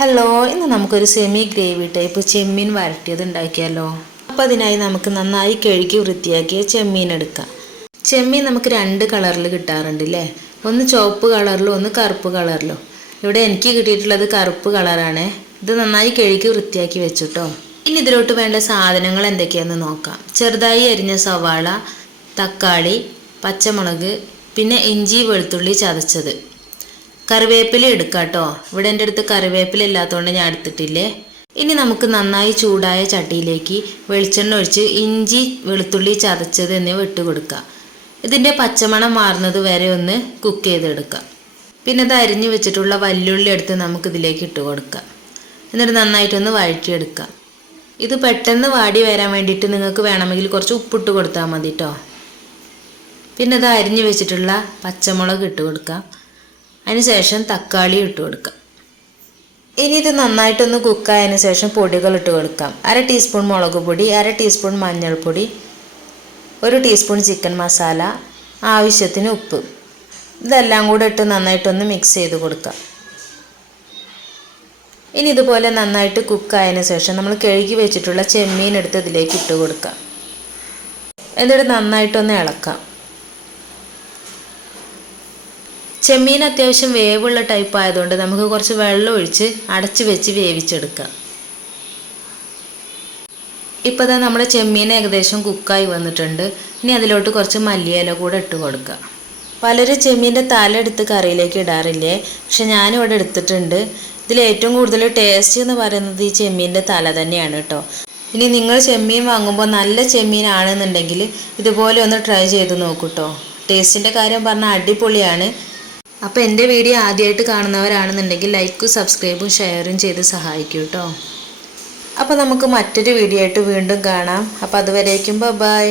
Hello, ഇന്ന് നമുക്കൊരു semi gravy type ചെമ്മീൻ വരട്ടിയത് ഉണ്ടാക്കിയാലോ. അപ്പോൾ അതിനായി നമുക്ക് നന്നായി കഴുകി വൃത്തിയാക്കിയ ചെമ്മീൻ എടുക്കാം. ചെമ്മീൻ നമുക്ക് രണ്ട് കളറിൽ കിട്ടാറുണ്ട് അല്ലേ, ഒന്ന് ചുവപ്പ് കളറിലും ഒന്ന് കറുപ്പ് കളറിലും. ഇവിടെ എനിക്ക് കിട്ടിയിട്ടുള്ളത് കറുപ്പ് കളറാണ്. ഇത് നന്നായി കഴുകി വൃത്തിയാക്കി വെച്ചുട്ടോ. ഇനി ഇതിലോട്ട് വേണ്ട സാധനങ്ങൾ എന്തൊക്കെയാണെന്ന് നോക്കാം. ചെറുതായി അരിഞ്ഞ സവാള, തക്കാളി, പച്ചമുളക്, പിന്നെ ഇഞ്ചി വെളുത്തുള്ളി ചതച്ചത്. കറിവേപ്പില എടുക്കാം കേട്ടോ. ഇവിടെ എൻ്റെ അടുത്ത് കറിവേപ്പില ഇല്ലാത്തതുകൊണ്ട് ഞാൻ എടുത്തിട്ടില്ലേ. ഇനി നമുക്ക് നന്നായി ചൂടായ ചട്ടിയിലേക്ക് വെളിച്ചെണ്ണ ഒഴിച്ച് ഇഞ്ചി വെളുത്തുള്ളി ചതച്ചത് എന്നിവ ഇട്ട് കൊടുക്കാം. ഇതിൻ്റെ പച്ചമണം മാറുന്നത് വരെ ഒന്ന് കുക്ക് ചെയ്തെടുക്കാം. പിന്നെ ഇത് അരിഞ്ഞു വെച്ചിട്ടുള്ള വല്യുള്ളി എടുത്ത് നമുക്കിതിലേക്ക് ഇട്ട് കൊടുക്കാം. എന്നിട്ട് നന്നായിട്ടൊന്ന് വഴറ്റിയെടുക്കാം. ഇത് പെട്ടെന്ന് വാടി വരാൻ വേണ്ടിയിട്ട് നിങ്ങൾക്ക് വേണമെങ്കിൽ കുറച്ച് ഉപ്പിട്ട് കൊടുത്താൽ മതി കേട്ടോ. പിന്നെ ഇത് അരിഞ്ഞു വെച്ചിട്ടുള്ള പച്ചമുളക് ഇട്ട് കൊടുക്കാം. അതിനുശേഷം തക്കാളി ഇട്ട് കൊടുക്കാം. ഇനി ഇത് നന്നായിട്ടൊന്ന് കുക്കായതിനു ശേഷം പൊടികൾ ഇട്ട് കൊടുക്കാം. 1/2 ടീസ്പൂൺ മുളക് പൊടി, 1/2 ടീസ്പൂൺ മഞ്ഞൾപ്പൊടി, 1 ടീസ്പൂൺ ചിക്കൻ മസാല, ആവശ്യത്തിന് ഉപ്പ്. ഇതെല്ലാം കൂടെ ഇട്ട് നന്നായിട്ടൊന്ന് മിക്സ് ചെയ്ത് കൊടുക്കാം. ഇനി ഇതുപോലെ നന്നായിട്ട് കുക്കായതിനു ശേഷം നമ്മൾ കഴുകി വെച്ചിട്ടുള്ള ചെമ്മീൻ എടുത്ത് ഇതിലേക്ക് ഇട്ട് കൊടുക്കാം. എന്നിട്ട് നന്നായിട്ടൊന്ന് ഇളക്കാം. ചെമ്മീൻ അത്യാവശ്യം വേവുള്ള ടൈപ്പ് ആയതുകൊണ്ട് നമുക്ക് കുറച്ച് വെള്ളം ഒഴിച്ച് അടച്ച് വെച്ച് വേവിച്ചെടുക്കാം. ഇപ്പോൾ തന്നെ നമ്മുടെ ചെമ്മീൻ ഏകദേശം കുക്കായി വന്നിട്ടുണ്ട്. ഇനി അതിലോട്ട് കുറച്ച് മല്ലിയില കൂടെ ഇട്ട് കൊടുക്കുക. പലരും ചെമ്മീൻ്റെ തല എടുത്ത് കറിയിലേക്ക് ഇടാറില്ലേ, പക്ഷെ ഞാനിവിടെ എടുത്തിട്ടുണ്ട്. ഇതിൽ ഏറ്റവും കൂടുതൽ ടേസ്റ്റ് എന്ന് പറയുന്നത് ഈ ചെമ്മീൻ്റെ തല തന്നെയാണ് കേട്ടോ. ഇനി നിങ്ങൾ ചെമ്മീൻ വാങ്ങുമ്പോൾ നല്ല ചെമ്മീൻ ആണെന്നുണ്ടെങ്കിൽ ഇതുപോലെ ഒന്ന് ട്രൈ ചെയ്ത് നോക്കൂ കേട്ടോ. ടേസ്റ്റിൻ്റെ കാര്യം പറഞ്ഞാൽ അടിപൊളിയാണ്. അപ്പോൾ എൻ്റെ വീഡിയോ ആദ്യമായിട്ട് കാണുന്നവരാണെന്നുണ്ടെങ്കിൽ ലൈക്കും സബ്സ്ക്രൈബും ഷെയറും ചെയ്ത് സഹായിക്കൂ കേട്ടോ. അപ്പോൾ നമുക്ക് മറ്റൊരു വീഡിയോ ആയിട്ട് വീണ്ടും കാണാം. അപ്പോൾ അതുവരേക്കും ബൈ.